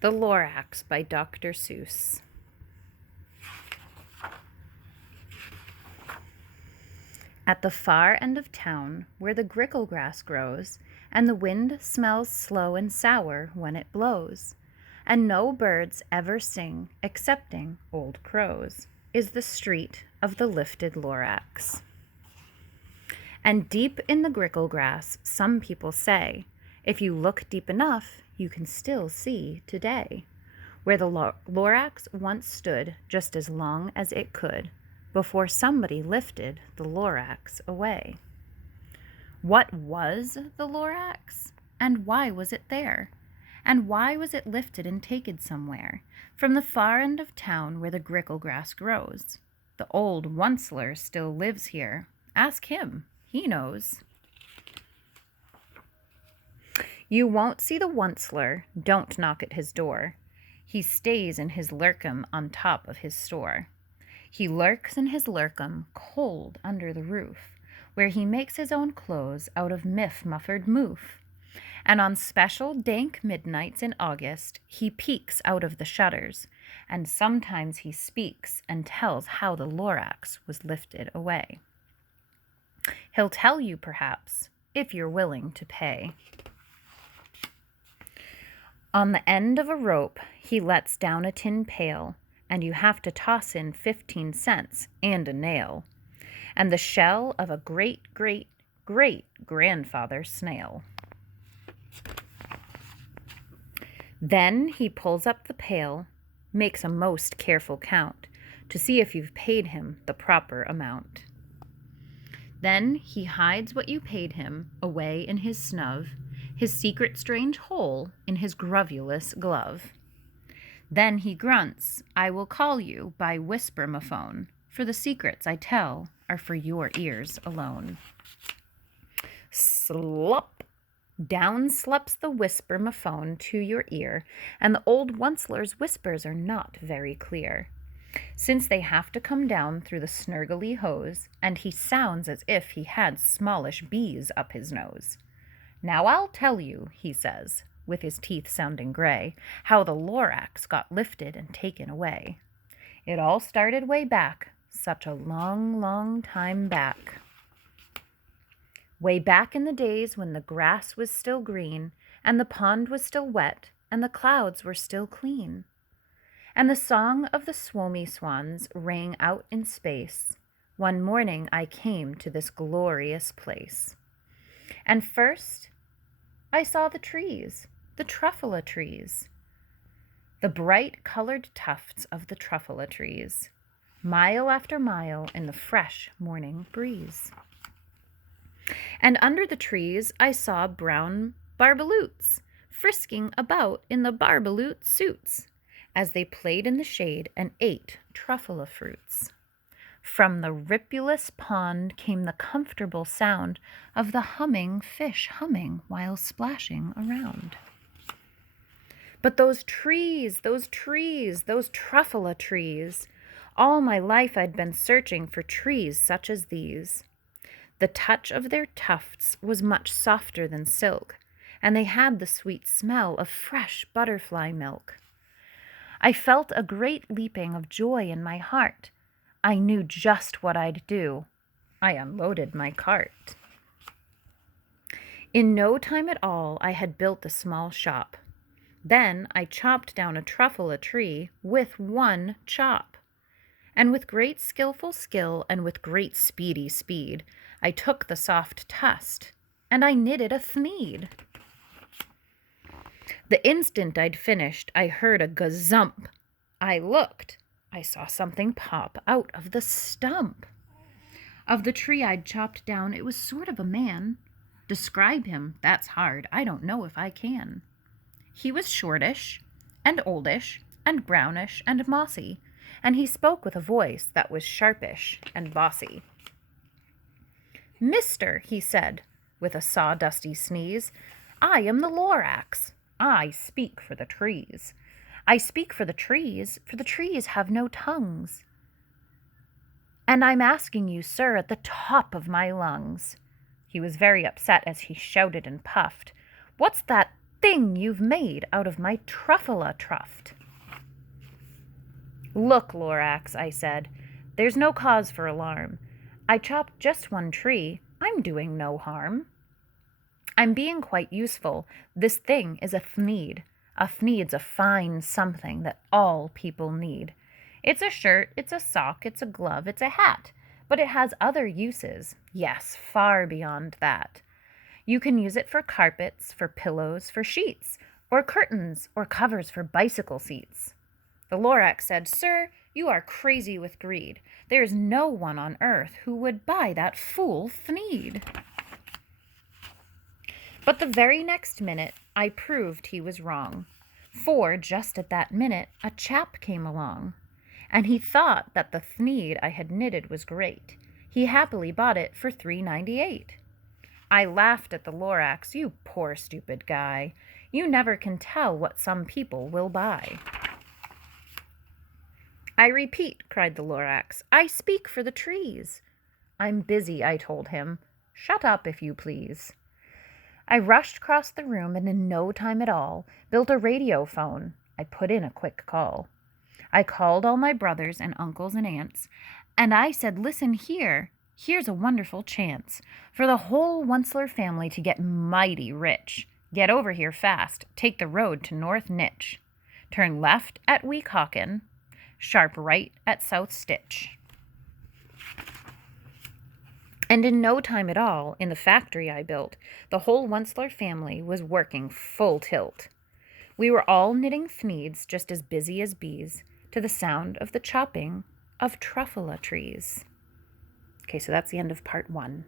The Lorax by Dr. Seuss. At the far end of town, where the grickle grass grows, and the wind smells slow and sour when it blows, and no birds ever sing excepting old crows, is the street of the lifted Lorax. And deep in the grickle grass, some people say, if you look deep enough, you can still see today, where the Lorax once stood just as long as it could, before somebody lifted the Lorax away. What was the Lorax? And why was it there? And why was it lifted and taken somewhere, from the far end of town where the grickle grass grows? The old Onceler still lives here. Ask him, he knows. You won't see the Onceler, don't knock at his door. He stays in his lurkum on top of his store. He lurks in his lurkum, cold under the roof, where he makes his own clothes out of muffered moof. And on special dank midnights in August, he peeks out of the shutters, and sometimes he speaks and tells how the Lorax was lifted away. He'll tell you, perhaps, if you're willing to pay. On the end of a rope, he lets down a tin pail, and you have to toss in 15 cents and a nail, and the shell of a great-great-great-grandfather snail. Then he pulls up the pail, makes a most careful count, to see if you've paid him the proper amount. Then he hides what you paid him away in his snub, his secret strange hole in his grovulous glove. Then he grunts, I will call you by whisper-mophone, for the secrets I tell are for your ears alone. Slop! Down slups the whisper-mophone to your ear, and the old Onceler's whispers are not very clear, since they have to come down through the snurgly hose, and he sounds as if he had smallish bees up his nose. Now I'll tell you, he says, with his teeth sounding gray, how the Lorax got lifted and taken away. It all started way back, such a long, long time back. Way back in the days when the grass was still green, and the pond was still wet, and the clouds were still clean. And the song of the swomy swans rang out in space. One morning I came to this glorious place. And first I saw the trees, the truffula trees, the bright colored tufts of the truffula trees, mile after mile in the fresh morning breeze. And under the trees I saw brown barbaloots frisking about in the barbaloot suits as they played in the shade and ate truffula fruits. From the ripulous pond came the comfortable sound of the humming fish humming while splashing around. But those trees, those truffula trees, all my life I'd been searching for trees such as these. The touch of their tufts was much softer than silk, and they had the sweet smell of fresh butterfly milk. I felt a great leaping of joy in my heart. I knew just what I'd do. I unloaded my cart. In no time at all, I had built a small shop. Then I chopped down a truffula tree with one chop. And with great skillful skill and with great speedy speed, I took the soft tusk, and I knitted a thneed. The instant I'd finished, I heard a gazump. I looked. I saw something pop out of the stump of the tree I'd chopped down. It was sort of a man. Describe him, that's hard. I don't know if I can. He was shortish and oldish and brownish and mossy, and he spoke with a voice that was sharpish and bossy. Mister, he said, with a sawdusty sneeze, I am the Lorax. I speak for the trees. I speak for the trees have no tongues. And I'm asking you, sir, at the top of my lungs. He was very upset as he shouted and puffed. What's that thing you've made out of my truffula tuft." "Look, Lorax," I said, "there's no cause for alarm. I chopped just one tree. I'm doing no harm. I'm being quite useful. This thing is a thneed. A thneed's a fine something that all people need. It's a shirt, it's a sock, it's a glove, it's a hat, but it has other uses. Yes, far beyond that. You can use it for carpets, for pillows, for sheets, or curtains, or covers for bicycle seats." The Lorax said, "Sir, you are crazy with greed. There is no one on earth who would buy that fool thneed." But the very next minute I proved he was wrong, for just at that minute a chap came along, and he thought that the thneed I had knitted was great. He happily bought it for $3.98. I laughed at the Lorax. "You poor stupid guy. You never can tell what some people will buy." "I repeat," cried the Lorax, "I speak for the trees." "I'm busy," I told him. "Shut up, if you please." I rushed across the room and in no time at all built a radio phone. I put in a quick call. I called all my brothers and uncles and aunts, and I said, "Listen here. Here's a wonderful chance for the whole Onceler family to get mighty rich. Get over here fast. Take the road to North Nitch. Turn left at Weehawken, sharp right at South Stitch." And in no time at all, in the factory I built, the whole Onceler family was working full tilt. We were all knitting thneeds just as busy as bees, to the sound of the chopping of truffula trees. Okay, so that's the end of part 1.